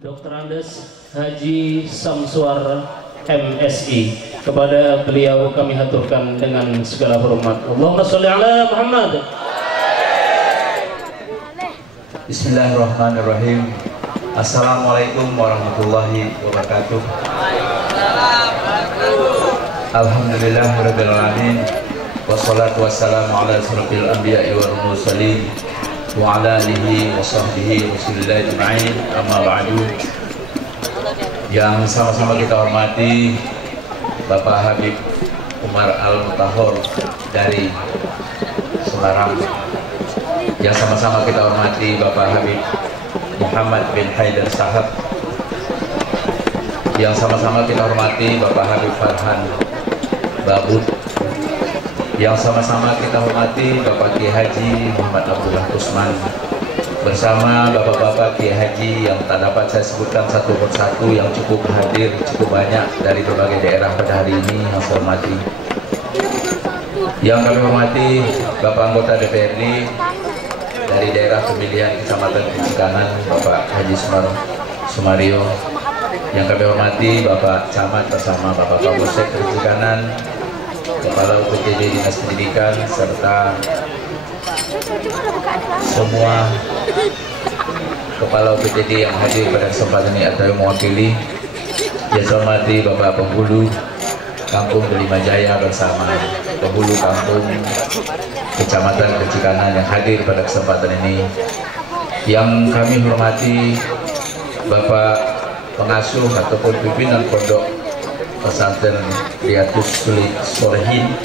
Dr. Andes Haji Samsuar MSI. Kepada beliau kami haturkan dengan segala hormat. Allahumma sholli ala Muhammad. Bismillahirrahmanirrahim. Assalamualaikum warahmatullahi wabarakatuh. Alhamdulillahirabbil alamin. Wassalatu wassalamu ala asyrofil anbiya'i wal mursalin wa ala alihi wa sahbihi Rasulillah ajma'in. Amma ba'du. Yang sama-sama kita hormati Bapak Habib Umar Al-Mutahhor dari Semarang. Yang sama-sama kita hormati Bapak Habib Muhammad bin Haidar Shahab. Yang sama-sama kita hormati Bapak Habib Farhan Babud. Yang sama-sama kita hormati Bapak Kiai Haji Muhammad Abdullah Usman, bersama bapak-bapak Kiai Haji yang tak dapat saya sebutkan satu persatu, yang cukup hadir, cukup banyak dari berbagai daerah pada hari ini yang saya hormati. Yang kami hormati Bapak anggota DPRD dari daerah pemilihan Kecamatan Cikanan, Bapak Haji Sumario. Yang kami hormati Bapak Camat bersama Bapak Kapolsek Cikanan, Kepala UPTD Dinas Pendidikan, serta semua kepala UPTD yang hadir pada kesempatan ini atau mewakili. Yang saya hormati Bapak Penghulu Kampung Delima Jaya bersama Penghulu Kampung Kecamatan Cikanan yang hadir pada kesempatan ini. Yang kami hormati Bapak pengasuh ataupun pimpinan pondok pesantren Riyadus Sholihin.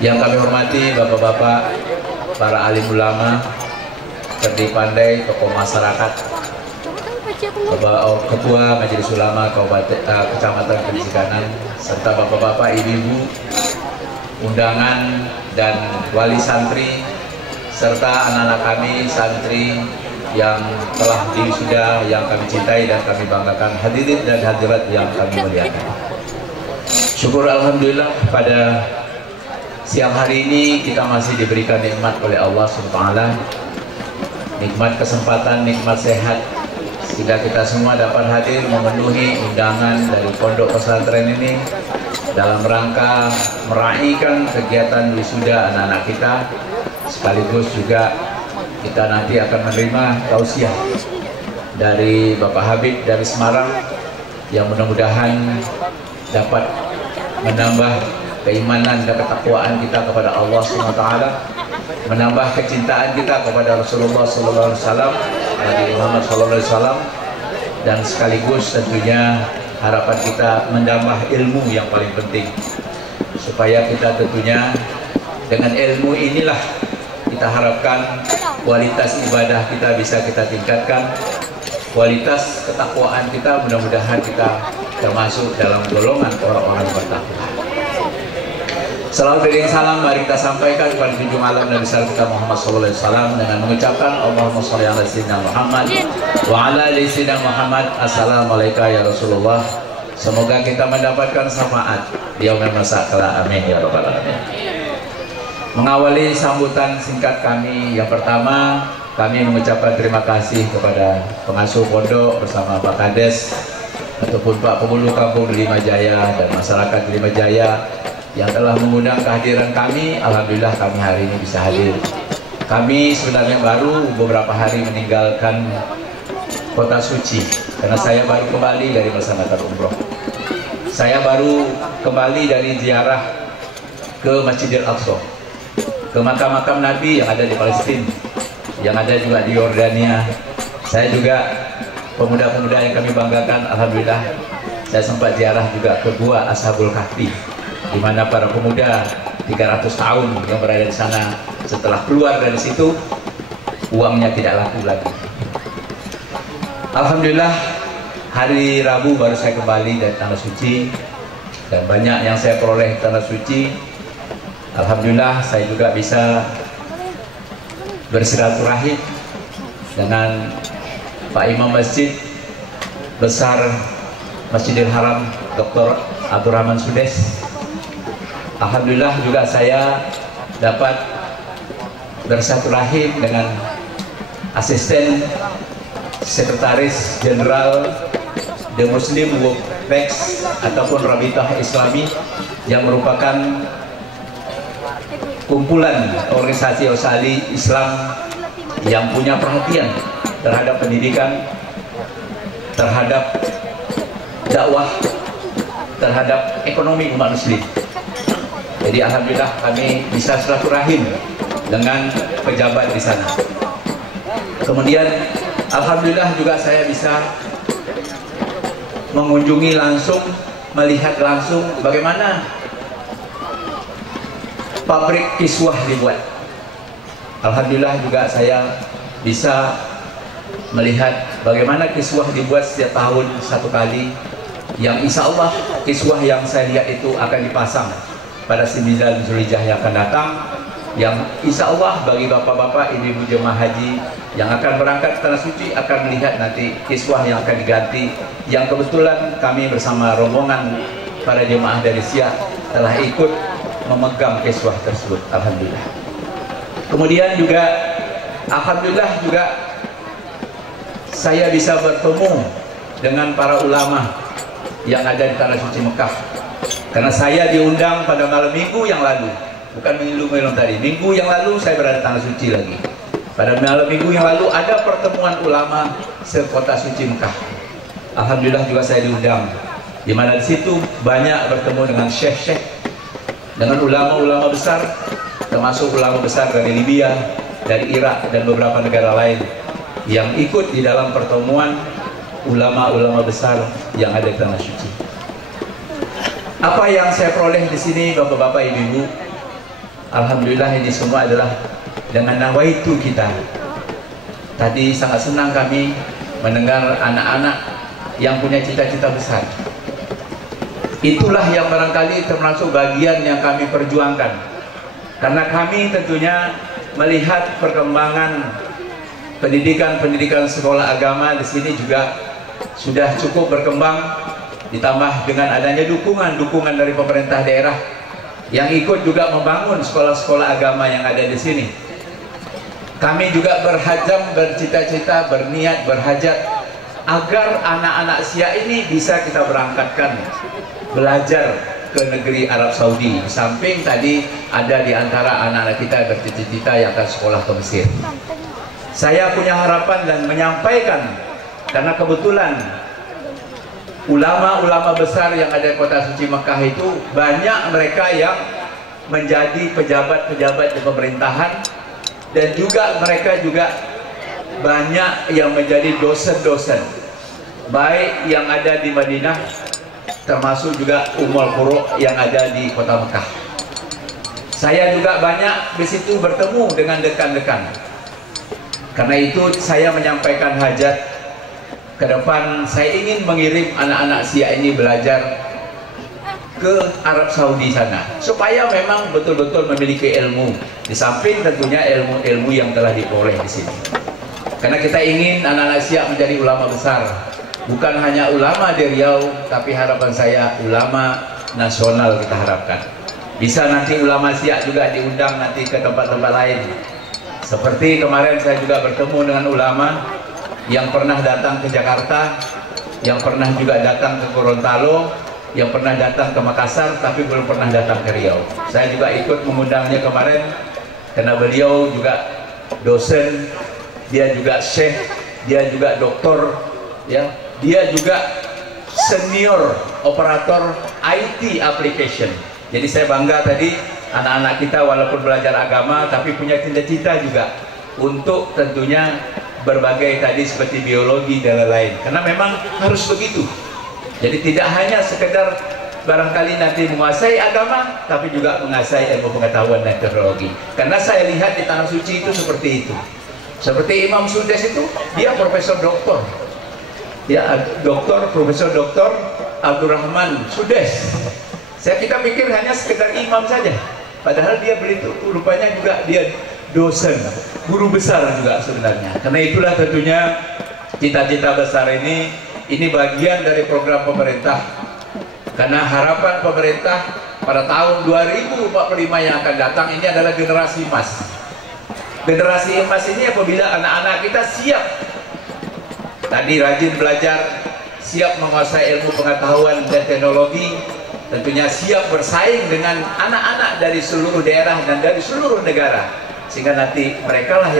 Yang kami hormati bapak-bapak, para alim ulama, cerdik pandai, tokoh masyarakat, Ketua Majelis Ulama Kecamatan Cikanan, serta bapak-bapak, ibu-ibu, undangan dan wali santri, serta anak-anak kami santri yang telah diwisuda, yang kami cintai dan kami banggakan, hadirin dan hadirat yang kami muliakan. Syukur alhamdulillah pada siang hari ini kita masih diberikan nikmat oleh Allah SWT, nikmat kesempatan, nikmat sehat, sehingga kita semua dapat hadir memenuhi undangan dari pondok pesantren ini dalam rangka meraihkan kegiatan wisuda anak-anak kita, sekaligus juga kita nanti akan menerima tausiah dari Bapak Habib dari Semarang yang mudah-mudahan dapat menambah keimanan dan ketakwaan kita kepada Allah SWT, menambah kecintaan kita kepada Rasulullah SAW, Nabi Muhammad SAW, dan sekaligus tentunya harapan kita menambah ilmu yang paling penting, supaya kita tentunya dengan ilmu inilah kita harapkan kualitas ibadah kita bisa kita tingkatkan, kualitas ketakwaan kita mudah-mudahan kita termasuk dalam golongan orang-orang bertakwa. Salawat dan salam mari kita sampaikan kepada junjungan alam Nabi kita Muhammad SAW dengan mengucapkan Allahumma sholli ala sayyidina Muhammad wa ala ali sayyidina Muhammad. Assalamualaikum ya Rasulullah. Semoga kita mendapatkan syafaat di yaumil masa kelak, amin ya rabbal alamin. Mengawali sambutan singkat kami, yang pertama kami mengucapkan terima kasih kepada pengasuh pondok bersama Pak Kades ataupun Pak Penghulu Kampung Delima Jaya dan masyarakat Delima Jaya yang telah mengundang kehadiran kami. Alhamdulillah kami hari ini bisa hadir. Kami sebenarnya baru beberapa hari meninggalkan kota suci karena saya baru kembali dari melaksanakan umroh. Saya baru kembali dari ziarah ke Masjidil Aqsa, ke makam-makam Nabi yang ada di Palestina, yang ada juga di Yordania. Saya juga pemuda-pemuda yang kami banggakan, alhamdulillah saya sempat ziarah juga ke Gua Ashabul Kahfi, di mana para pemuda 300 tahun yang berada di sana setelah keluar dari situ uangnya tidak laku lagi. Alhamdulillah hari Rabu baru saya kembali dari tanah suci dan banyak yang saya peroleh tanah suci. Alhamdulillah saya juga bisa bersilaturahim dengan Pak Imam Masjid Besar Masjidil Haram Dr. Abdurrahman Sudes. Alhamdulillah juga saya dapat bersilaturahim dengan Asisten Sekretaris Jenderal The Muslim World Banks ataupun Rabitah Islami, yang merupakan kumpulan organisasi Australia Islam yang punya perhatian terhadap pendidikan, terhadap dakwah, terhadap ekonomi umat muslim. Jadi alhamdulillah kami bisa silaturahim dengan pejabat di sana. Kemudian alhamdulillah juga saya bisa mengunjungi langsung, melihat langsung bagaimana pabrik kiswah dibuat. Alhamdulillah juga saya bisa melihat bagaimana kiswah dibuat setiap tahun satu kali, yang insya Allah kiswah yang saya lihat itu akan dipasang pada 9 Zulhijjah yang akan datang, yang insya Allah bagi bapak-bapak ibu-ibu jemaah haji yang akan berangkat ke Tanah Suci akan melihat nanti kiswah yang akan diganti, yang kebetulan kami bersama rombongan para jemaah dari Siak telah ikut memegang kiswah tersebut. Alhamdulillah. Kemudian juga alhamdulillah juga saya bisa bertemu dengan para ulama yang ada di Tanah Suci Mekah, karena saya diundang pada malam minggu yang lalu, bukan minggu tadi, minggu yang lalu saya berada di Tanah Suci lagi. Pada malam minggu yang lalu ada pertemuan ulama sekota Suci Mekah. Alhamdulillah juga saya diundang, di mana di situ banyak bertemu dengan syekh-syekh, dengan ulama-ulama besar, termasuk ulama besar dari Libya, dari Irak dan beberapa negara lain yang ikut di dalam pertemuan ulama-ulama besar yang ada di Tanah Suci. Apa yang saya peroleh di sini, bapak-bapak, ibu-ibu, alhamdulillah ini semua adalah dengan nawaitu kita. Tadi sangat senang kami mendengar anak-anak yang punya cita-cita besar. Itulah yang barangkali termasuk bagian yang kami perjuangkan, karena kami tentunya melihat perkembangan pendidikan sekolah agama di sini juga sudah cukup berkembang, ditambah dengan adanya dukungan dari pemerintah daerah yang ikut juga membangun sekolah-sekolah agama yang ada di sini. Kami juga berhajam, bercita-cita, berniat, berhajat agar anak-anak Siak ini bisa kita berangkatkan belajar ke negeri Arab Saudi. Di samping tadi ada di antara anak-anak kita bercita-cita yang akan sekolah ke Mesir. Saya punya harapan dan menyampaikan, karena kebetulan ulama-ulama besar yang ada di kota suci Mekah itu banyak mereka yang menjadi pejabat-pejabat di pemerintahan, dan juga mereka juga banyak yang menjadi dosen-dosen, baik yang ada di Madinah termasuk juga Ummul Qura yang ada di kota Mekah. Saya juga banyak di situ bertemu dengan dekan-dekan. Karena itu saya menyampaikan hajat ke depan, saya ingin mengirim anak-anak Siak ini belajar ke Arab Saudi sana, supaya memang betul-betul memiliki ilmu, di samping tentunya ilmu-ilmu yang telah diperoleh di sini. Karena kita ingin anak-anak Siak menjadi ulama besar, bukan hanya ulama di Riau, tapi harapan saya ulama nasional kita harapkan. Bisa nanti ulama Siak juga diundang nanti ke tempat-tempat lain. Seperti kemarin saya juga bertemu dengan ulama yang pernah datang ke Jakarta, yang pernah juga datang ke Gorontalo, yang pernah datang ke Makassar, tapi belum pernah datang ke Riau. Saya juga ikut mengundangnya kemarin, karena beliau juga dosen, dia juga syekh, dia juga doktor, ya, dia juga senior operator IT application. Jadi saya bangga tadi anak-anak kita walaupun belajar agama tapi punya cita-cita juga untuk tentunya berbagai tadi seperti biologi dan lain-lain, karena memang harus begitu. Jadi tidak hanya sekedar barangkali nanti menguasai agama, tapi juga menguasai ilmu pengetahuan dan teknologi. Karena saya lihat di Tanah Suci itu seperti itu. Seperti Imam Sudes itu, dia profesor doktor, ya, profesor doktor Abdurrahman Sudes. Kita pikir hanya sekedar imam saja, padahal dia rupanya juga dia dosen, guru besar juga sebenarnya. Karena itulah tentunya cita-cita besar ini bagian dari program pemerintah. Karena harapan pemerintah pada tahun 2045 yang akan datang ini adalah generasi emas. Generasi emas ini apabila anak-anak kita siap tadi rajin belajar, siap menguasai ilmu pengetahuan dan teknologi, tentunya siap bersaing dengan anak-anak dari seluruh daerah dan dari seluruh negara, sehingga nanti mereka lah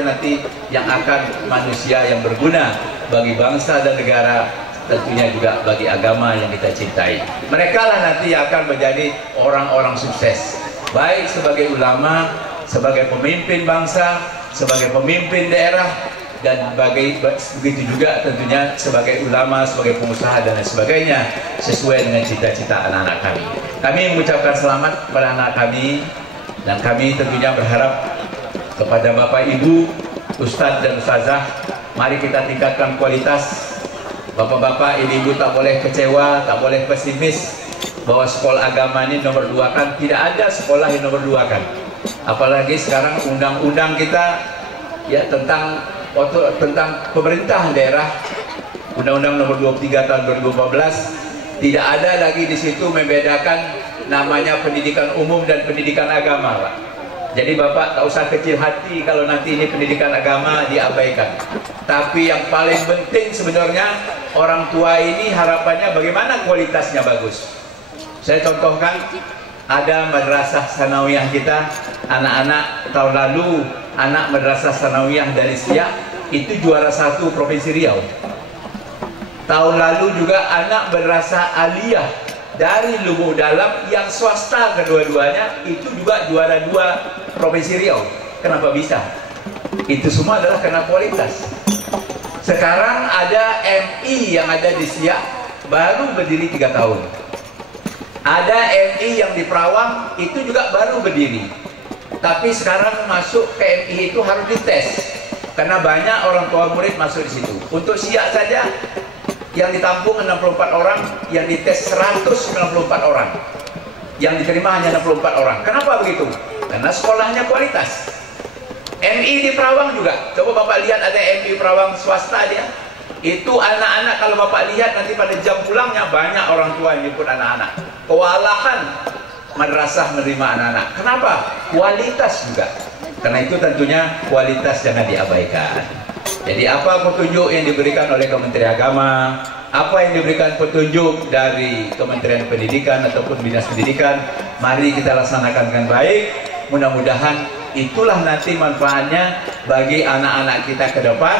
yang akan manusia yang berguna bagi bangsa dan negara, tentunya juga bagi agama yang kita cintai. Mereka lah nanti yang akan menjadi orang-orang sukses, baik sebagai ulama, sebagai pemimpin bangsa, sebagai pemimpin daerah, dan begitu juga tentunya sebagai ulama, sebagai pengusaha dan lain sebagainya, sesuai dengan cita-cita anak-anak kami. Kami mengucapkan selamat kepada anak kami, dan kami tentunya berharap kepada Bapak Ibu, Ustadz dan Ustazah, mari kita tingkatkan kualitas. Bapak-bapak, ibu-ibu tak boleh kecewa, tak boleh pesimis bahwa sekolah agama ini nomor 2 kan. Tidak ada sekolah yang nomor 2 kan. Apalagi sekarang undang-undang kita ya tentang pemerintah daerah, Undang-Undang nomor 23 tahun 2014, tidak ada lagi di situ membedakan namanya pendidikan umum dan pendidikan agama, Pak. Jadi Bapak tak usah kecil hati kalau nanti ini pendidikan agama diabaikan. Tapi yang paling penting sebenarnya orang tua ini harapannya bagaimana kualitasnya bagus. Saya contohkan, ada madrasah sanawiyah kita, anak-anak tahun lalu, anak madrasah sanawiyah dari Siak itu juara 1 Provinsi Riau. Tahun lalu juga anak madrasah aliyah dari Lubuk Dalam yang swasta kedua-duanya itu juga juara 2 Provinsi Riau. Kenapa bisa? Itu semua adalah karena kualitas. Sekarang ada MI yang ada di Siak baru berdiri 3 tahun. Ada MI yang di Perawang itu juga baru berdiri. Tapi sekarang masuk ke MI itu harus dites, karena banyak orang tua murid masuk di situ. Untuk Siak saja yang ditampung 64 orang, yang dites 194 orang, yang diterima hanya 64 orang. Kenapa begitu? Karena sekolahnya kualitas. MI di Perawang juga, coba Bapak lihat, ada MI Perawang swasta dia. Itu anak-anak kalau Bapak lihat nanti pada jam pulangnya banyak orang tua yang jemput anak-anak. Kewalahan madrasah menerima anak-anak. Kenapa? Kualitas juga. Karena itu tentunya kualitas jangan diabaikan. Jadi apa petunjuk yang diberikan oleh Kementerian Agama, apa yang diberikan petunjuk dari Kementerian Pendidikan ataupun Dinas Pendidikan, mari kita laksanakan dengan baik. Mudah-mudahan itulah nanti manfaatnya bagi anak-anak kita ke depan,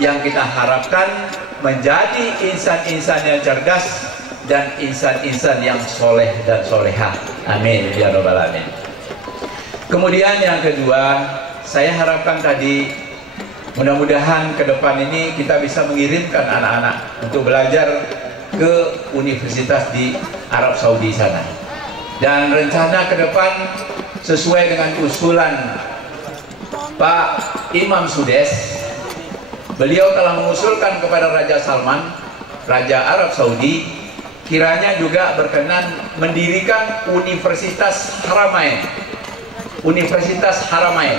yang kita harapkan menjadi insan-insan yang cerdas dan insan-insan yang soleh dan solehah. Amin ya rabbal alamin. Kemudian yang kedua, saya harapkan tadi mudah-mudahan ke depan ini kita bisa mengirimkan anak-anak untuk belajar ke universitas di Arab Saudi sana. Dan rencana ke depan sesuai dengan usulan Pak Imam Sudes, beliau telah mengusulkan kepada Raja Salman, Raja Arab Saudi, kiranya juga berkenan mendirikan Universitas Haramain. Universitas Haramain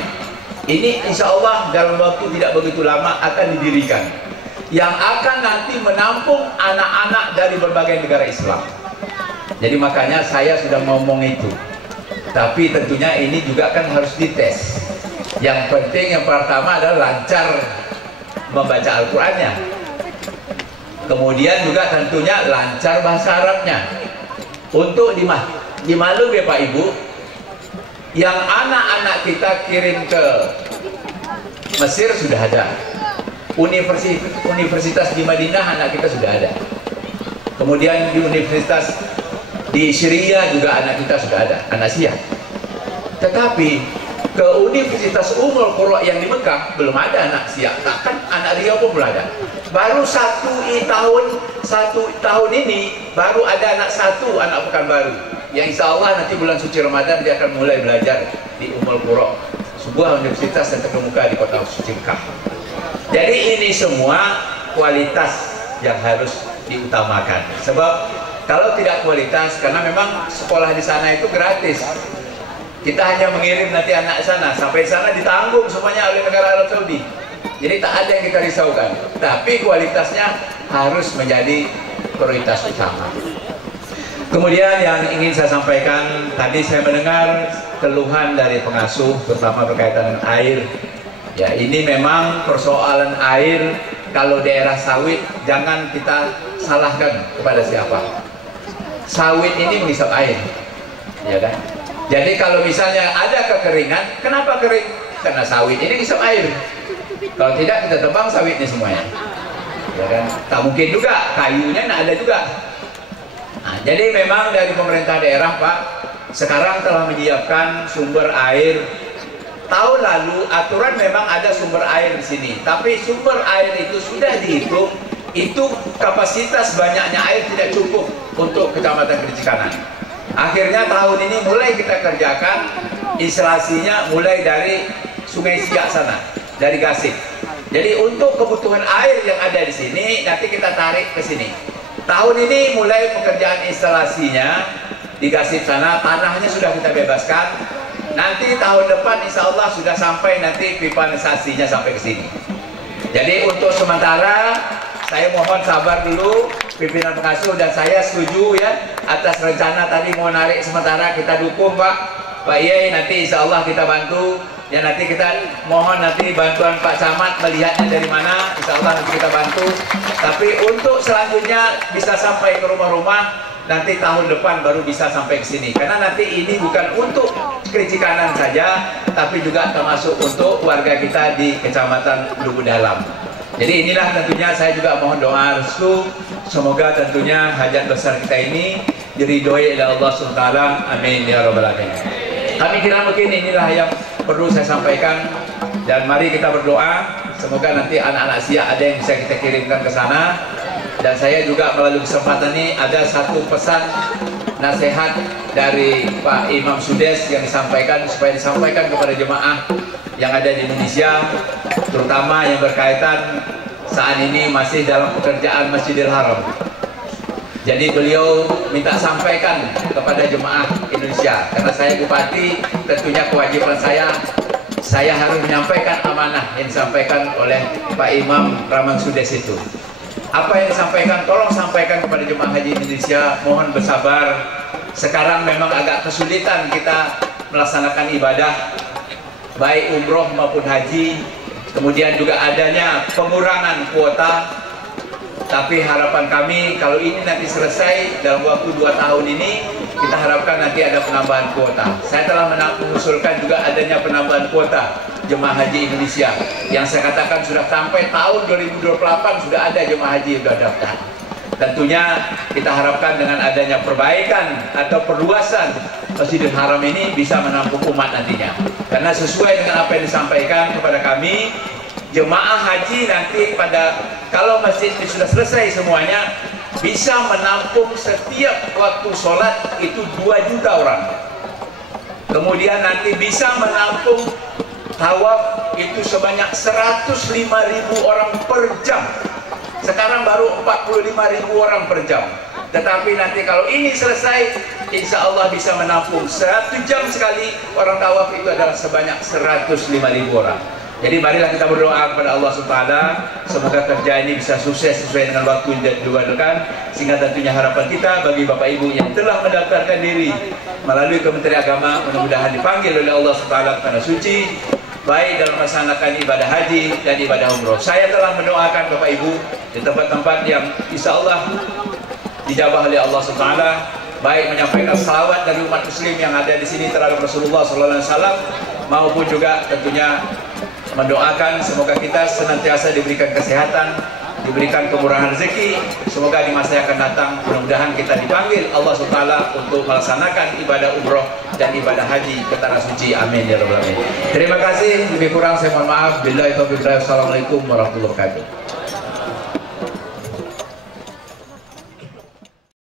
ini insya Allah dalam waktu tidak begitu lama akan didirikan, yang akan nanti menampung anak-anak dari berbagai negara Islam. Jadi makanya saya sudah ngomong itu. Tapi tentunya ini juga kan harus dites. Yang penting yang pertama adalah lancar membaca Al-Qur'annya. Kemudian juga tentunya lancar bahasa Arabnya. Untuk dimaklum ya Pak Ibu, yang anak-anak kita kirim ke Mesir sudah ada. Universitas di Madinah anak kita sudah ada. Kemudian di universitas di Syria juga anak kita sudah ada, anak Syria. Tetapi ke Universitas Ummul Qura yang di Mekah belum ada anak Syria. Bahkan anak Riau pun belum ada. Baru satu tahun ini baru ada anak Pekanbaru, yang insya Allah nanti bulan suci Ramadan dia akan mulai belajar di Ummul Qura, sebuah universitas yang terkemuka di kota suci Mekah. Jadi ini semua kualitas yang harus diutamakan. Sebab kalau tidak kualitas, karena memang sekolah di sana itu gratis, kita hanya mengirim nanti anak sana, sampai sana ditanggung semuanya oleh negara Arab Saudi. Jadi tak ada yang kita risaukan. Tapi kualitasnya harus menjadi prioritas utama. Kemudian yang ingin saya sampaikan, tadi saya mendengar keluhan dari pengasuh, terutama berkaitan dengan air. Ya, ini memang persoalan air. Kalau daerah sawit, jangan kita salahkan kepada siapa. Sawit ini menghisap air, ya kan? Jadi kalau misalnya ada kekeringan, kenapa kering? Karena sawit ini menghisap air. Kalau tidak, kita tebang sawitnya semuanya, ya kan? Tak mungkin juga, kayunya nak ada juga. Nah, jadi memang dari pemerintah daerah, Pak, sekarang telah menyiapkan sumber air. Tahun lalu aturan memang ada sumber air di sini, tapi sumber air itu sudah dihitung, itu kapasitas banyaknya air tidak cukup untuk Kecamatan Kericikanan. Akhirnya tahun ini mulai kita kerjakan instalasinya mulai dari Sungai Siak sana, dari Gasik. Jadi untuk kebutuhan air yang ada di sini nanti kita tarik ke sini. Tahun ini mulai pekerjaan instalasinya di Gasik sana, tanahnya sudah kita bebaskan. Nanti tahun depan insya Allah sudah sampai nanti pipanisasinya sampai ke sini. Jadi untuk sementara saya mohon sabar dulu pimpinan pengasuh, dan saya setuju ya atas rencana tadi mau narik sementara, kita dukung Pak Yai, nanti insya Allah kita bantu. Ya nanti kita mohon nanti bantuan Pak Camat melihatnya dari mana, insya Allah nanti kita bantu. Tapi untuk selanjutnya bisa sampai ke rumah-rumah, nanti tahun depan baru bisa sampai ke sini. Karena nanti ini bukan untuk Kericikanan saja, tapi juga termasuk untuk warga kita di Kecamatan Lubuk Dalam. Jadi inilah tentunya saya juga mohon doa restu, semoga tentunya hajat besar kita ini diridhoi oleh Allah SWT. Amin ya rabbal alamin. Kami kira mungkin inilah yang perlu saya sampaikan, dan mari kita berdoa semoga nanti anak-anak Siak ada yang bisa kita kirimkan ke sana. Dan saya juga melalui kesempatan ini ada satu pesan nasihat dari Pak Imam Sudes yang disampaikan, supaya disampaikan kepada jemaah yang ada di Indonesia, terutama yang berkaitan saat ini masih dalam pekerjaan Masjidil Haram. Jadi beliau minta sampaikan kepada jemaah Indonesia, karena saya bupati, tentunya kewajiban saya harus menyampaikan amanah yang disampaikan oleh Pak Imam Ramang Sudes itu. Apa yang disampaikan, tolong sampaikan kepada jemaah haji Indonesia, mohon bersabar. Sekarang memang agak kesulitan kita melaksanakan ibadah, baik umroh maupun haji. Kemudian juga adanya pengurangan kuota. Tapi harapan kami kalau ini nanti selesai dalam waktu 2 tahun ini, kita harapkan nanti ada penambahan kuota. Saya telah mengusulkan juga adanya penambahan kuota jemaah haji Indonesia, yang saya katakan sudah sampai tahun 2028 sudah ada jemaah haji yang sudah daftar. Tentunya kita harapkan dengan adanya perbaikan atau perluasan Masjidil Haram ini bisa menampung umat nantinya. Karena sesuai dengan apa yang disampaikan kepada kami, jemaah haji nanti kalau masjid ini sudah selesai semuanya, bisa menampung setiap waktu sholat itu 2 juta orang. Kemudian nanti bisa menampung tawaf itu sebanyak 105.000 orang per jam. Sekarang baru 45.000 orang per jam. Tetapi nanti kalau ini selesai, insya Allah bisa menampung 1 jam sekali orang tawaf itu adalah sebanyak 105.000 orang. Jadi marilah kita berdoa kepada Allah SWT, semoga kerja ini bisa sukses sesuai dengan waktu yang diluangkan, sehingga tentunya harapan kita bagi Bapak Ibu yang telah mendaftarkan diri melalui Kementerian Agama, mudah-mudahan dipanggil oleh Allah SWT ke tanah suci, baik dalam melaksanakan ibadah haji dan ibadah umroh. Saya telah mendoakan Bapak Ibu di tempat-tempat yang insya Allah dijabah oleh Allah SWT, baik menyampaikan salawat dari umat muslim yang ada di sini terhadap Rasulullah SAW, maupun juga tentunya mendoakan semoga kita senantiasa diberikan kesehatan, diberikan kemurahan rezeki. Semoga di masa yang akan datang mudah-mudahan kita dipanggil Allah SWT untuk melaksanakan ibadah umroh dan ibadah haji ke tanah suci. Amin ya rabbal alamin. Terima kasih, lebih kurang saya mohon maaf. Billahi taufiq wal hidayah. Assalamualaikum warahmatullahi wabarakatuh.